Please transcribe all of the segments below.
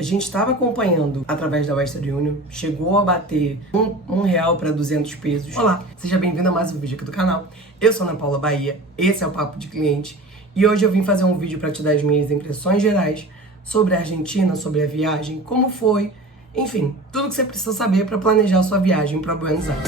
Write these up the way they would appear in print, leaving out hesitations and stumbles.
A gente estava acompanhando através da Western Union, chegou a bater R$1 para 200 pesos. Olá, seja bem-vindo a mais um vídeo aqui do canal. Eu sou Ana Paula Bahia, esse é o Papo de Cliente e hoje eu vim fazer um vídeo para te dar as minhas impressões gerais sobre a Argentina, sobre a viagem, como foi, enfim, tudo que você precisa saber para planejar a sua viagem para Buenos Aires.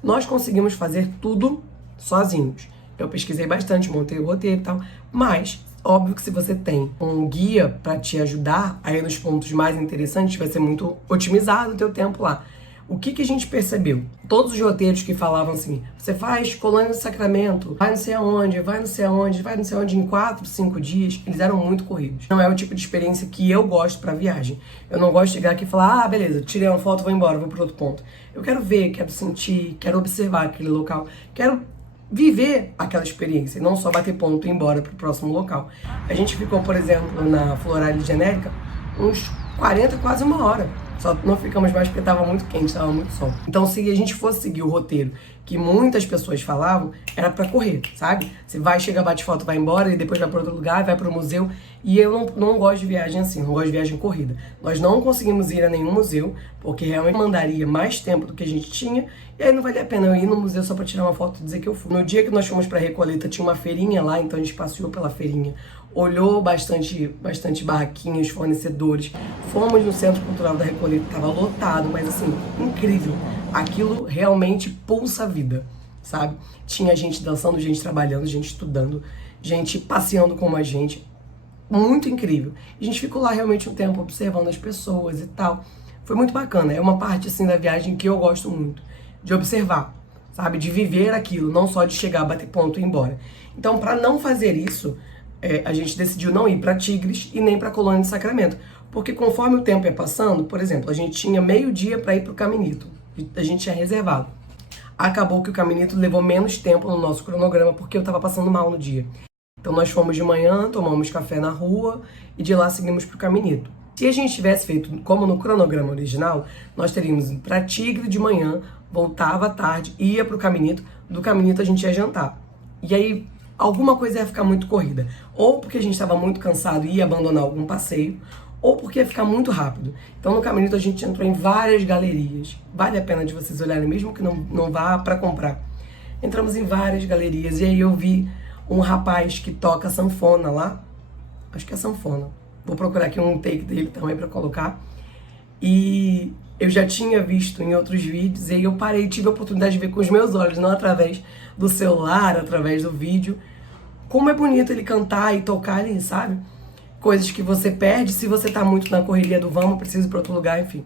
Nós conseguimos fazer tudo sozinhos. Eu pesquisei bastante, montei o roteiro e tal, mas óbvio que se você tem um guia para te ajudar aí nos pontos mais interessantes, vai ser muito otimizado o teu tempo lá. O que a gente percebeu? Todos os roteiros que falavam assim, você faz Colônia do Sacramento, vai não sei aonde, vai não sei aonde, vai não sei aonde em 4, 5 dias, eles eram muito corridos. Não é o tipo de experiência que eu gosto pra viagem. Eu não gosto de chegar aqui e falar, ah, beleza, tirei uma foto, vou embora, vou pro outro ponto. Eu quero ver, quero sentir, quero observar aquele local, quero viver aquela experiência, e não só bater ponto e ir embora pro próximo local. A gente ficou, por exemplo, na Floralia Genérica, uns 40, quase uma hora. Só não ficamos mais porque estava muito quente, estava muito sol. Então, se a gente fosse seguir o roteiro que muitas pessoas falavam, era pra correr, sabe? Você vai, chega, bate foto, vai embora, e depois vai para outro lugar, vai pro museu. E eu não gosto de viagem assim, não gosto de viagem corrida. Nós não conseguimos ir a nenhum museu, porque realmente mandaria mais tempo do que a gente tinha, e aí não valia a pena eu ir no museu só pra tirar uma foto e dizer que eu fui. No dia que nós fomos pra Recoleta, tinha uma feirinha lá, então a gente passeou pela feirinha, olhou bastante barraquinhas, fornecedores. Fomos no Centro Cultural da Recoleta, tava lotado, mas assim, incrível. Aquilo realmente pulsa a vida, sabe? Tinha gente dançando, gente trabalhando, gente estudando, gente passeando como a gente. Muito incrível. A gente ficou lá realmente um tempo observando as pessoas e tal. Foi muito bacana. É uma parte assim da viagem que eu gosto muito, de observar, sabe? De viver aquilo, não só de chegar, bater ponto e ir embora. Então, para não fazer isso, a gente decidiu não ir para Tigres e nem para Colônia de Sacramento, porque conforme o tempo ia passando, por exemplo, a gente tinha meio-dia para ir para o Caminito, a gente tinha reservado. Acabou que o Caminito levou menos tempo no nosso cronograma porque eu estava passando mal no dia. Então nós fomos de manhã, tomamos café na rua e de lá seguimos para o Caminito. Se a gente tivesse feito como no cronograma original, nós teríamos ido para Tigre de manhã, voltava à tarde, ia para o Caminito, do Caminito a gente ia jantar. E aí alguma coisa ia ficar muito corrida. Ou porque a gente estava muito cansado e ia abandonar algum passeio, ou porque ia ficar muito rápido. Então no Caminito a gente entrou em várias galerias. Vale a pena de vocês olharem, mesmo que não vá para comprar. Entramos em várias galerias e aí eu vi um rapaz que toca sanfona lá. Acho que é sanfona. Vou procurar aqui um take dele também para colocar. E eu já tinha visto em outros vídeos e aí eu parei e tive a oportunidade de ver com os meus olhos, não através do celular, através do vídeo, como é bonito ele cantar e tocar ali, sabe? Coisas que você perde se você tá muito na correria do vamos, preciso ir para outro lugar, enfim.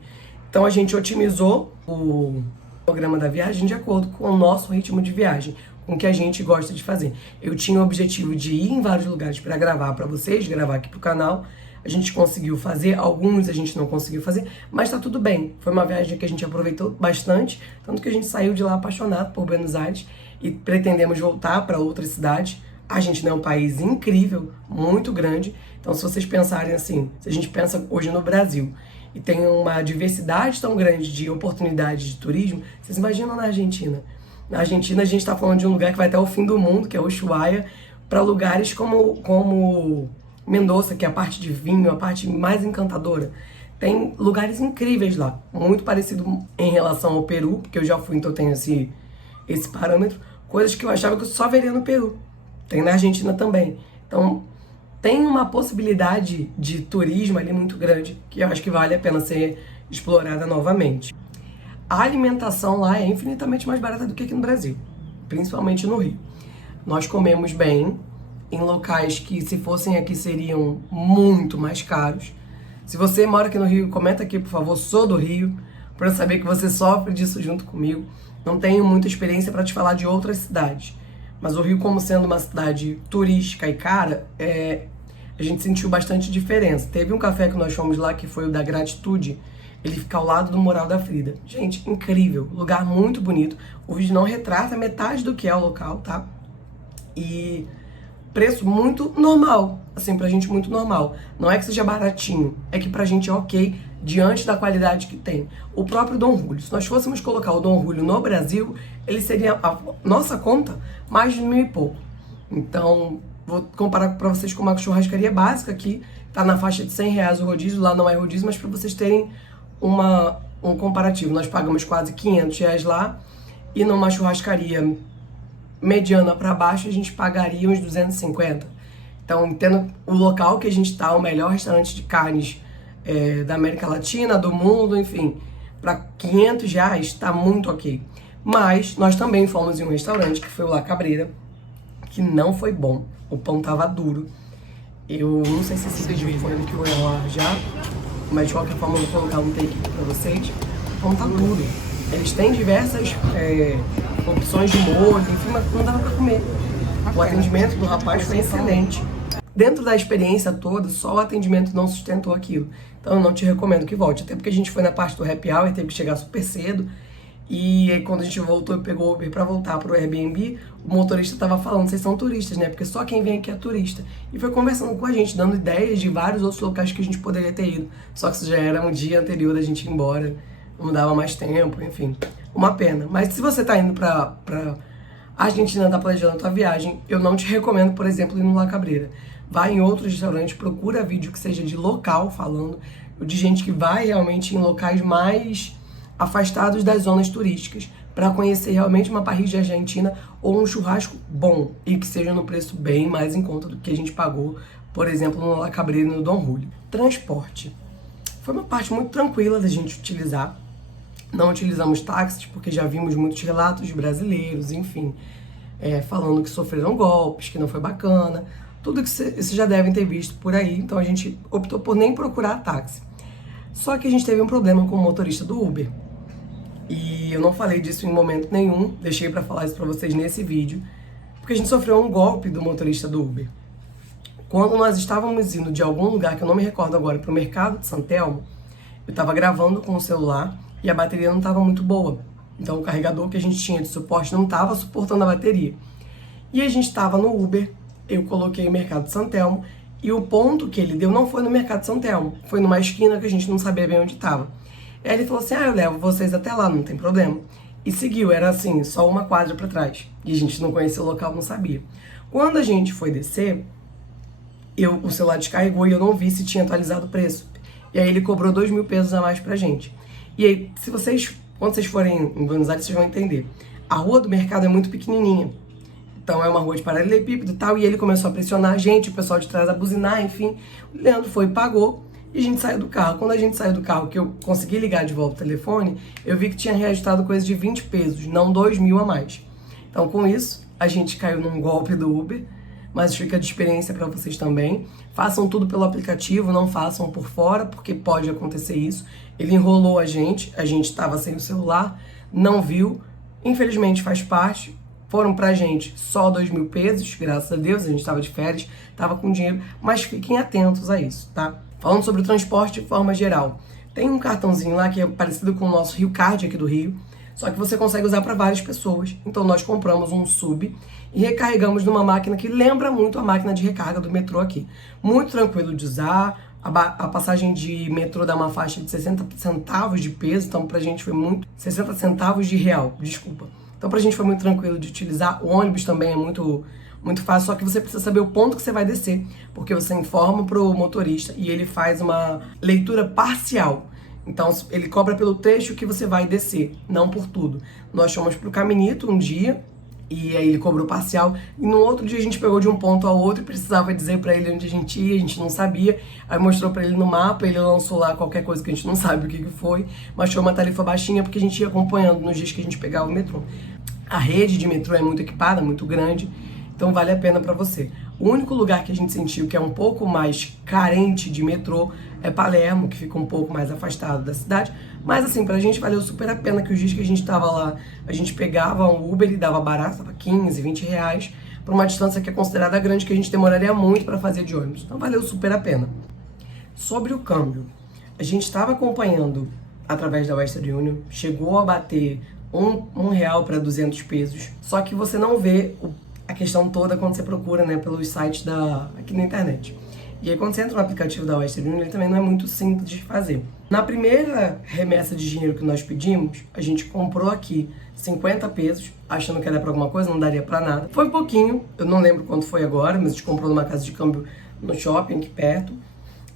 Então a gente otimizou o programa da viagem de acordo com o nosso ritmo de viagem, com o que a gente gosta de fazer. Eu tinha o objetivo de ir em vários lugares para gravar para vocês, gravar aqui pro canal. A gente conseguiu fazer, alguns a gente não conseguiu fazer, mas tá tudo bem. Foi uma viagem que a gente aproveitou bastante, tanto que a gente saiu de lá apaixonado por Buenos Aires e pretendemos voltar para outras cidades. A Argentina é um país incrível, muito grande. Então, se vocês pensarem assim, se a gente pensa hoje no Brasil e tem uma diversidade tão grande de oportunidades de turismo, vocês imaginam na Argentina? Na Argentina, a gente está falando de um lugar que vai até o fim do mundo, que é Ushuaia, para lugares como Mendoza, que é a parte de vinho, a parte mais encantadora. Tem lugares incríveis lá, muito parecido em relação ao Peru, porque eu já fui, então eu tenho esse parâmetro. Coisas que eu achava que eu só veria no Peru. Tem na Argentina também. Então, tem uma possibilidade de turismo ali muito grande, que eu acho que vale a pena ser explorada novamente. A alimentação lá é infinitamente mais barata do que aqui no Brasil, principalmente no Rio. Nós comemos bem em locais que, se fossem aqui, seriam muito mais caros. Se você mora aqui no Rio, comenta aqui, por favor, sou do Rio, para eu saber que você sofre disso junto comigo. Não tenho muita experiência para te falar de outras cidades. Mas o Rio, como sendo uma cidade turística e cara, a gente sentiu bastante diferença. Teve um café que nós fomos lá, que foi o da Gratitude. Ele fica ao lado do Mural da Frida. Gente, incrível. Lugar muito bonito. O vídeo não retrata metade do que é o local, tá? E preço muito normal, assim, pra gente muito normal. Não é que seja baratinho, é que pra gente é ok diante da qualidade que tem. O próprio Dom Julio, se nós fôssemos colocar o Dom Julio no Brasil, ele seria a nossa conta mais de 1.000 e pouco. Então, vou comparar para vocês com uma churrascaria básica aqui, tá na faixa de R$ 100 o rodízio, lá não é rodízio, mas para vocês terem um comparativo. Nós pagamos quase R$ 500 lá, e numa churrascaria mediana para baixo, a gente pagaria uns 250. Então, tendo o local que a gente tá, o melhor restaurante de carnes da América Latina, do mundo, enfim, para R$ 500 tá muito ok. Mas nós também fomos em um restaurante, que foi o La Cabreira, que não foi bom. O pão tava duro. Eu não sei se esse vídeo foi no que eu ia lá já, mas de qualquer forma eu vou colocar um take aqui pra vocês. O pão tá duro. Eles têm diversas opções de molho, enfim, mas não dava pra comer. O atendimento do rapaz foi excelente. Dentro da experiência toda, só o atendimento não sustentou aquilo. Então eu não te recomendo que volte. Até porque a gente foi na parte do happy hour e teve que chegar super cedo. E aí quando a gente voltou, pegou o Uber pra voltar pro Airbnb, o motorista tava falando, vocês são turistas, né? Porque só quem vem aqui é turista. E foi conversando com a gente, dando ideias de vários outros locais que a gente poderia ter ido. Só que isso já era um dia anterior da gente ir embora. Não dava mais tempo, enfim. Uma pena. Mas se você tá indo pra Argentina, tá planejando a tua viagem, eu não te recomendo, por exemplo, ir no La Cabreira. Vai em outros restaurantes, procura vídeo que seja de local falando, de gente que vai realmente em locais mais afastados das zonas turísticas, para conhecer realmente uma parrilla argentina ou um churrasco bom e que seja no preço bem mais em conta do que a gente pagou, por exemplo, no La Cabreira e no Dom Julio. Transporte. Foi uma parte muito tranquila da gente utilizar. Não utilizamos táxis, porque já vimos muitos relatos de brasileiros, enfim, falando que sofreram golpes, que não foi bacana. Tudo que vocês já devem ter visto por aí, então a gente optou por nem procurar táxi. Só que a gente teve um problema com o motorista do Uber. E eu não falei disso em momento nenhum, deixei pra falar isso pra vocês nesse vídeo, porque a gente sofreu um golpe do motorista do Uber. Quando nós estávamos indo de algum lugar, que eu não me recordo agora, pro mercado de São Telmo, eu tava gravando com o celular e a bateria não tava muito boa. Então o carregador que a gente tinha de suporte não tava suportando a bateria. E a gente tava no Uber, eu coloquei o mercado de São Telmo, e o ponto que ele deu não foi no mercado de São Telmo, foi numa esquina que a gente não sabia bem onde tava. Aí ele falou assim, eu levo vocês até lá, não tem problema. E seguiu, era assim, só uma quadra pra trás. E a gente não conhecia o local, não sabia. Quando a gente foi descer, o celular descarregou e eu não vi se tinha atualizado o preço. E aí ele cobrou 2.000 pesos a mais pra gente. E aí, quando vocês forem em Buenos Aires, vocês vão entender. A rua do mercado é muito pequenininha. Então é uma rua de paralelepípedo e tal, e ele começou a pressionar a gente, o pessoal de trás a buzinar, enfim. O Leandro foi e pagou, e a gente saiu do carro. Quando a gente saiu do carro, que eu consegui ligar de volta o telefone, eu vi que tinha reajustado coisa de 20 pesos, não 2.000 a mais. Então com isso, a gente caiu num golpe do Uber, mas fica de experiência para vocês também. Façam tudo pelo aplicativo, não façam por fora, porque pode acontecer isso. Ele enrolou a gente estava sem o celular, não viu, infelizmente faz parte. Foram pra gente só 2.000 pesos, graças a Deus, a gente estava de férias, estava com dinheiro, mas fiquem atentos a isso, tá? Falando sobre o transporte de forma geral, tem um cartãozinho lá que é parecido com o nosso Rio Card aqui do Rio, só que você consegue usar para várias pessoas. Então nós compramos um sub e recarregamos numa máquina que lembra muito a máquina de recarga do metrô aqui. Muito tranquilo de usar, a passagem de metrô dá uma faixa de 60 centavos de peso, então pra gente foi muito... 60 centavos de real, desculpa. Então pra gente foi muito tranquilo de utilizar. O ônibus também é muito fácil, só que você precisa saber o ponto que você vai descer, porque você informa pro motorista e ele faz uma leitura parcial. Então ele cobra pelo trecho que você vai descer, não por tudo. Nós fomos pro Caminito um dia, e aí ele cobrou parcial, e no outro dia a gente pegou de um ponto ao outro e precisava dizer pra ele onde a gente ia, a gente não sabia, aí mostrou pra ele no mapa, ele lançou lá qualquer coisa que a gente não sabe o que foi, mas foi uma tarifa baixinha porque a gente ia acompanhando nos dias que a gente pegava o metrô. A rede de metrô é muito equipada, muito grande, então vale a pena pra você. O único lugar que a gente sentiu que é um pouco mais carente de metrô é Palermo, que fica um pouco mais afastado da cidade. Mas assim, pra gente valeu super a pena, que os dias que a gente tava lá, a gente pegava um Uber e dava barato, tava 15, 20 reais, pra uma distância que é considerada grande, que a gente demoraria muito pra fazer de ônibus. Então valeu super a pena. Sobre o câmbio, a gente estava acompanhando através da Western Union, chegou a bater R$ 1 para 200 pesos, só que você não vê a questão toda quando você procura, né, pelos sites aqui na internet. E aí, quando você entra no aplicativo da Western Union, ele também não é muito simples de fazer. Na primeira remessa de dinheiro que nós pedimos, a gente comprou aqui 50 pesos, achando que ia dar pra alguma coisa, não daria pra nada. Foi um pouquinho, eu não lembro quanto foi agora, mas a gente comprou numa casa de câmbio no shopping aqui perto,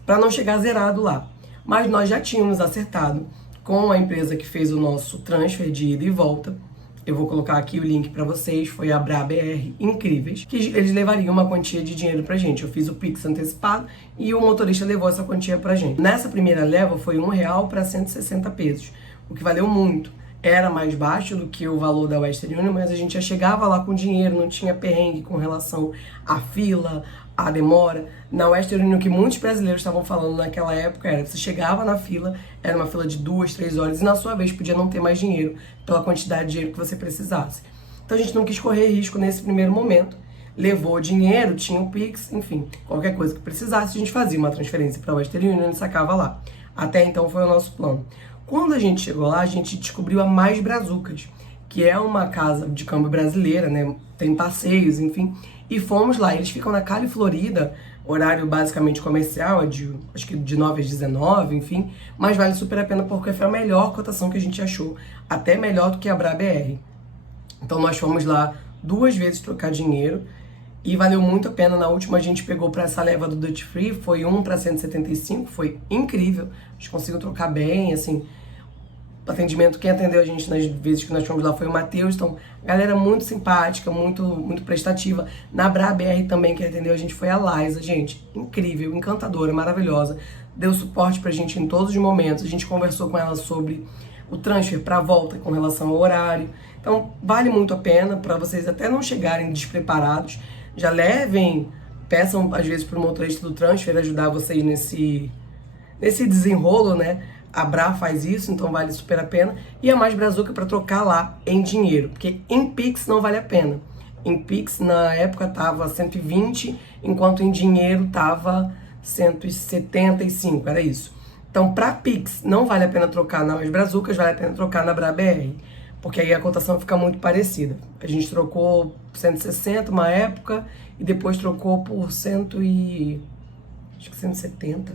pra não chegar zerado lá. Mas nós já tínhamos acertado com a empresa que fez o nosso transfer de ida e volta. Eu vou colocar aqui o link pra vocês, foi a BraBR, incríveis, que eles levariam uma quantia de dinheiro pra gente. Eu fiz o Pix antecipado e o motorista levou essa quantia pra gente. Nessa primeira leva foi R$1 para 160 pesos, o que valeu muito. Era mais baixo do que o valor da Western Union, mas a gente já chegava lá com dinheiro, não tinha perrengue com relação à fila, à demora. Na Western Union, que muitos brasileiros estavam falando naquela época, era você chegava na fila, era uma fila de 2, 3 horas, e na sua vez podia não ter mais dinheiro pela quantidade de dinheiro que você precisasse. Então a gente não quis correr risco nesse primeiro momento. Levou dinheiro, tinha o Pix, enfim, qualquer coisa que precisasse, a gente fazia uma transferência para a Western Union e sacava lá. Até então foi o nosso plano. Quando a gente chegou lá, a gente descobriu a Mais Brazucas, que é uma casa de câmbio brasileira, né? Tem passeios, enfim. E fomos lá. Eles ficam na Cali, Florida, horário basicamente comercial, acho que de 9 às 19, enfim. Mas vale super a pena porque foi a melhor cotação que a gente achou. Até melhor do que a BraBR. Então nós fomos lá 2 vezes trocar dinheiro. E valeu muito a pena. Na última a gente pegou para essa leva do Duty Free, foi 1 para 175, foi incrível. A gente conseguiu trocar bem, assim. O atendimento, quem atendeu a gente nas vezes que nós fomos lá foi o Matheus. Então, galera muito simpática, muito prestativa. Na BraBR também, quem atendeu a gente foi a Liza, gente. Incrível, encantadora, maravilhosa. Deu suporte pra gente em todos os momentos. A gente conversou com ela sobre o transfer pra volta com relação ao horário. Então, vale muito a pena para vocês até não chegarem despreparados. Já levem, peçam às vezes para o motorista do transfer ajudar vocês nesse desenrolo, né? A Bra faz isso, então vale super a pena. E a Mais Brazuca para trocar lá em dinheiro, porque em Pix não vale a pena. Em Pix, na época, tava 120, enquanto em dinheiro tava 175, era isso. Então, para Pix, não vale a pena trocar na Mais Brazucas, vale a pena trocar na BraBR, porque aí a cotação fica muito parecida. A gente trocou 160 uma época e depois trocou por acho que 170.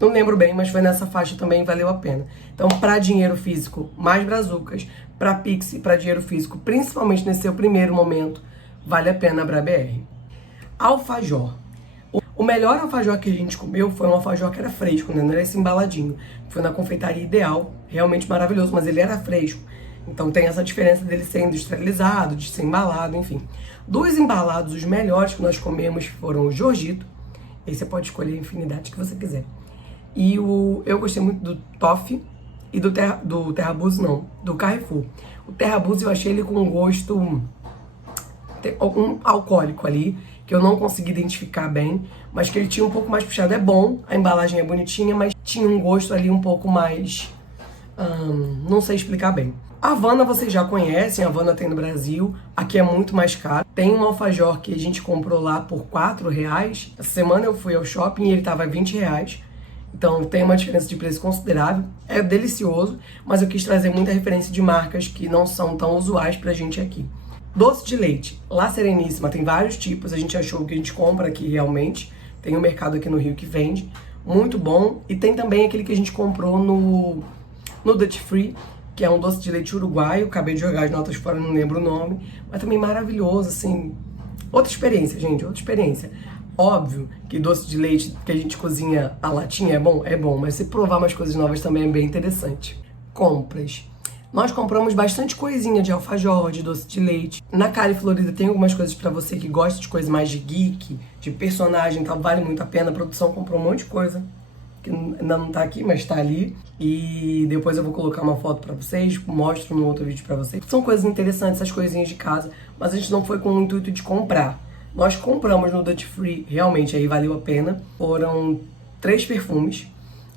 Não lembro bem, mas foi nessa faixa também, valeu a pena. Então, para dinheiro físico, Mais Brazucas, para Pix e para dinheiro físico, principalmente nesse seu primeiro momento, vale a pena a BraBR. Alfajor. O melhor alfajor que a gente comeu foi um alfajor que era fresco, né? Não era esse embaladinho. Foi na confeitaria Ideal, realmente maravilhoso, mas ele era fresco. Então tem essa diferença dele ser industrializado, de ser embalado, enfim. Dos embalados, os melhores que nós comemos foram o Jorgito. Aí você pode escolher a infinidade que você quiser. E eu gostei muito do Toffee e do Terrabuzzi, não, do Carrefour. O Terrabuzzi eu achei ele com um gosto um alcoólico ali, que eu não consegui identificar bem, mas que ele tinha um pouco mais puxado. É bom, a embalagem é bonitinha, mas tinha um gosto ali um pouco mais... não sei explicar bem. A Havana vocês já conhecem, a Havana tem no Brasil, aqui é muito mais caro. Tem um alfajor que a gente comprou lá por R$4. Essa semana eu fui ao shopping e ele tava R$20. Então tem uma diferença de preço considerável. É delicioso, mas eu quis trazer muita referência de marcas que não são tão usuais pra gente aqui. Doce de leite, La Sereníssima, tem vários tipos, a gente achou que a gente compra aqui realmente. Tem um mercado aqui no Rio que vende, muito bom. E tem também aquele que a gente comprou no Duty Free, que é um doce de leite uruguaio. Acabei de jogar as notas fora, não lembro o nome, mas também maravilhoso, assim. Outra experiência, gente, outra experiência. Óbvio que doce de leite que a gente cozinha a latinha é bom, mas se provar umas coisas novas também é bem interessante. Compras. Nós compramos bastante coisinha de alfajor, de doce de leite. Na Cali, Florida tem algumas coisas pra você que gosta de coisas mais de geek, de personagem e tal, vale muito a pena. A produção comprou um monte de coisa, que ainda não tá aqui, mas tá ali. E depois eu vou colocar uma foto pra vocês, mostro no outro vídeo pra vocês. São coisas interessantes, essas coisinhas de casa, mas a gente não foi com o intuito de comprar. Nós compramos no Duty Free, realmente aí valeu a pena. Foram 3 perfumes.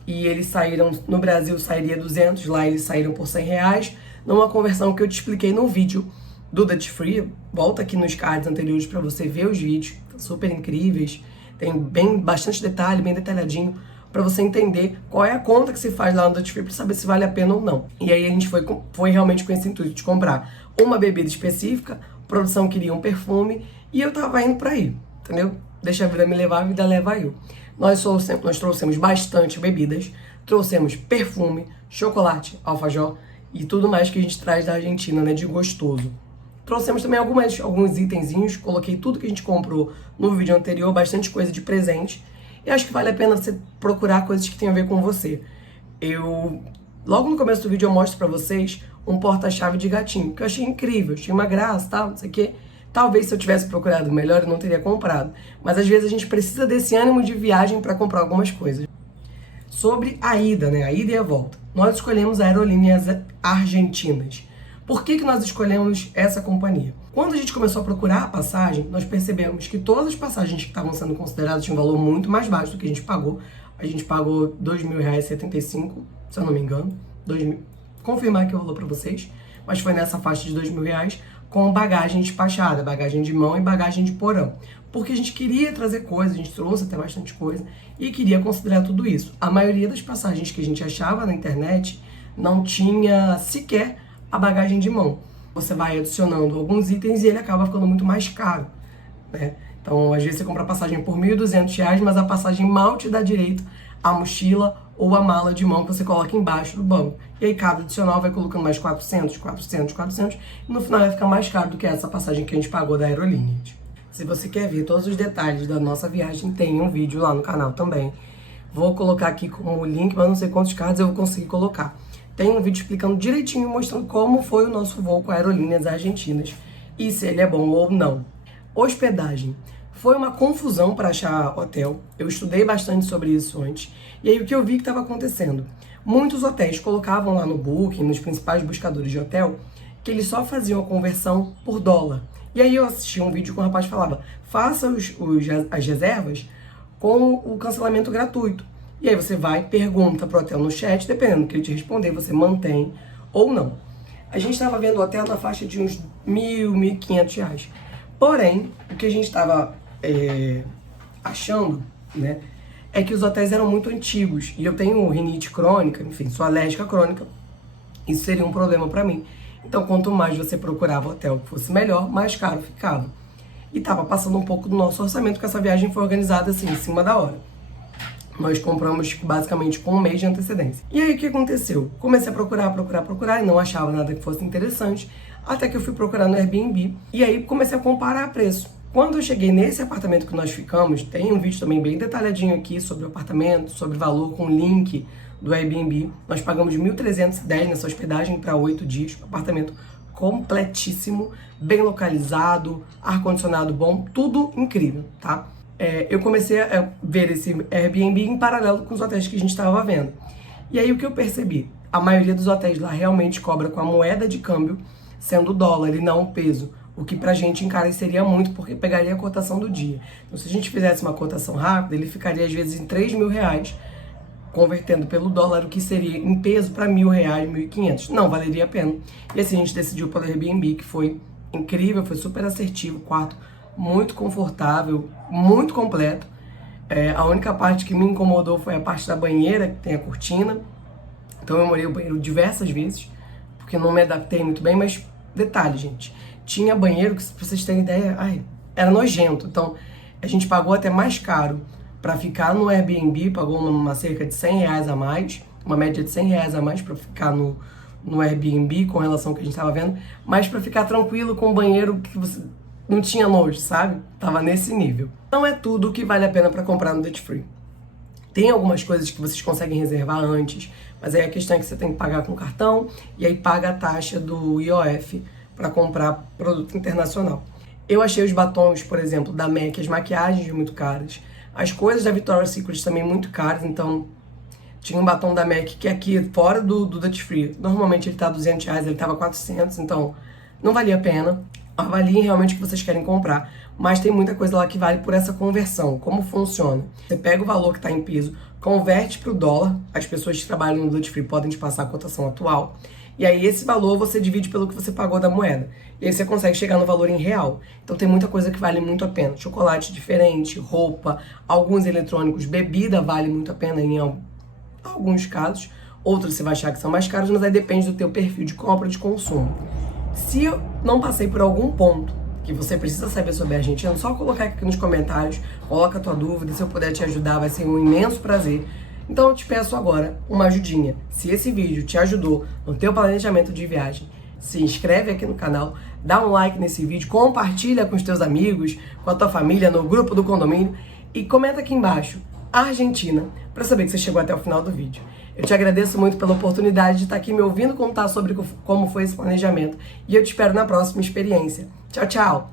E eles saíram, no Brasil sairia 200, lá eles saíram por R$100, numa conversão que eu te expliquei no vídeo do Duty Free. Volta aqui nos cards anteriores para você ver os vídeos, super incríveis, tem bastante detalhe, bem detalhadinho, para você entender qual é a conta que se faz lá no Duty Free para saber se vale a pena ou não. E aí a gente foi realmente com esse intuito de comprar uma bebida específica, produção queria um perfume e eu tava indo pra aí, entendeu? Deixa a vida me levar, a vida leva eu. Nós trouxemos bastante bebidas, trouxemos perfume, chocolate, alfajor e tudo mais que a gente traz da Argentina, né, de gostoso. Trouxemos também alguns itenzinhos, coloquei tudo que a gente comprou no vídeo anterior, bastante coisa de presente. E acho que vale a pena você procurar coisas que tenham a ver com você. Logo no começo do vídeo eu mostro pra vocês um porta-chave de gatinho, que eu achei incrível, achei uma graça, tal, não sei o quê. Talvez se eu tivesse procurado melhor eu não teria comprado. Mas às vezes a gente precisa desse ânimo de viagem para comprar algumas coisas. Sobre a ida, né? A ida e a volta. Nós escolhemos aerolíneas argentinas. Por que nós escolhemos essa companhia? Quando a gente começou a procurar a passagem, nós percebemos que todas as passagens que estavam sendo consideradas tinham um valor muito mais baixo do que a gente pagou. A gente pagou R$ 2.075, se eu não me engano. Confirmar aqui o valor para vocês. Mas foi nessa faixa de R$ 2.000 com bagagem despachada, bagagem de mão e bagagem de porão. Porque a gente queria trazer coisa, a gente trouxe até bastante coisa e queria considerar tudo isso. A maioria das passagens que a gente achava na internet não tinha sequer a bagagem de mão. Você vai adicionando alguns itens e ele acaba ficando muito mais caro, né? Então, às vezes você compra a passagem por R$ 1.200, mas a passagem mal te dá direito à mochila ou a mala de mão que você coloca embaixo do banco. E aí cada adicional vai colocando mais 400, 400, 400 e no final vai ficar mais caro do que essa passagem que a gente pagou da aerolínea. Se você quer ver todos os detalhes da nossa viagem, tem um vídeo lá no canal também. Vou colocar aqui como link, mas não sei quantos cards eu vou conseguir colocar. Tem um vídeo explicando direitinho, mostrando como foi o nosso voo com aerolíneas argentinas e se ele é bom ou não. Hospedagem. Foi uma confusão para achar hotel. Eu estudei bastante sobre isso antes. E aí o que eu vi que estava acontecendo? Muitos hotéis colocavam lá no Booking, nos principais buscadores de hotel, que eles só faziam a conversão por dólar. E aí eu assisti um vídeo que o rapaz falava, faça as reservas com o cancelamento gratuito. E aí você vai, pergunta pro hotel no chat, dependendo do que ele te responder, você mantém ou não. A gente estava vendo o hotel na faixa de uns R$ 1.500. Porém, o que a gente estava achando, né, é que os hotéis eram muito antigos. E eu tenho rinite crônica, enfim, sou alérgica crônica. Isso seria um problema para mim. Então, quanto mais você procurava hotel que fosse melhor, mais caro ficava. E tava passando um pouco do nosso orçamento, porque essa viagem foi organizada assim, em cima da hora. Nós compramos basicamente com um mês de antecedência. E aí o que aconteceu? Comecei a procurar e não achava nada que fosse interessante, até que eu fui procurar no Airbnb e aí comecei a comparar preço. Quando eu cheguei nesse apartamento que nós ficamos, tem um vídeo também bem detalhadinho aqui sobre o apartamento, sobre valor com link do Airbnb. Nós pagamos 1.310 nessa hospedagem para 8 dias, apartamento completíssimo, bem localizado, ar-condicionado bom, tudo incrível, tá? Eu comecei a ver esse Airbnb em paralelo com os hotéis que a gente estava vendo. E aí o que eu percebi? A maioria dos hotéis lá realmente cobra com a moeda de câmbio, sendo o dólar e não o peso. O que pra gente encareceria muito, porque pegaria a cotação do dia. Então se a gente fizesse uma cotação rápida, ele ficaria às vezes em R$ 3.000, convertendo pelo dólar, o que seria em peso para R$ 1.000, 1.500. Não valeria a pena. E assim a gente decidiu pelo Airbnb, que foi incrível, foi super assertivo, quarto muito confortável, muito completo. A única parte que me incomodou foi a parte da banheira, que tem a cortina. Então eu molhei o banheiro diversas vezes, porque não me adaptei muito bem, mas detalhe, gente, tinha banheiro que, pra vocês terem ideia, era nojento. Então a gente pagou até mais caro para ficar no Airbnb, pagou uma cerca de R$ 100 a mais, uma média de R$ 100 a mais para ficar no Airbnb com relação ao que a gente estava vendo, mas para ficar tranquilo com o banheiro que você não tinha nojo, sabe? Tava nesse nível. Não é tudo que vale a pena para comprar no Duty Free. Tem algumas coisas que vocês conseguem reservar antes, mas aí a questão é que você tem que pagar com cartão e aí paga a taxa do IOF para comprar produto internacional. Eu achei os batons, por exemplo, da MAC, as maquiagens muito caras. As coisas da Victoria's Secret também muito caras, então tinha um batom da MAC que aqui, fora do Duty Free, normalmente ele tá R$ 200, ele tava 400, então não valia a pena. Avaliem realmente o que vocês querem comprar, mas tem muita coisa lá que vale por essa conversão. Como funciona? Você pega o valor que está em peso, converte para o dólar, as pessoas que trabalham no Duty Free podem te passar a cotação atual, e aí esse valor você divide pelo que você pagou da moeda, e aí você consegue chegar no valor em real. Então tem muita coisa que vale muito a pena, chocolate diferente, roupa, alguns eletrônicos, bebida vale muito a pena em alguns casos, outros você vai achar que são mais caros, mas aí depende do teu perfil de compra, de consumo. Se não passei por algum ponto que você precisa saber sobre a Argentina, só colocar aqui nos comentários, coloca a tua dúvida, se eu puder te ajudar vai ser um imenso prazer. Então eu te peço agora uma ajudinha. Se esse vídeo te ajudou no teu planejamento de viagem, se inscreve aqui no canal, dá um like nesse vídeo, compartilha com os teus amigos, com a tua família, no grupo do condomínio e comenta aqui embaixo, Argentina, para saber que você chegou até o final do vídeo. Eu te agradeço muito pela oportunidade de estar aqui me ouvindo contar sobre como foi esse planejamento e eu te espero na próxima experiência. Tchau, tchau!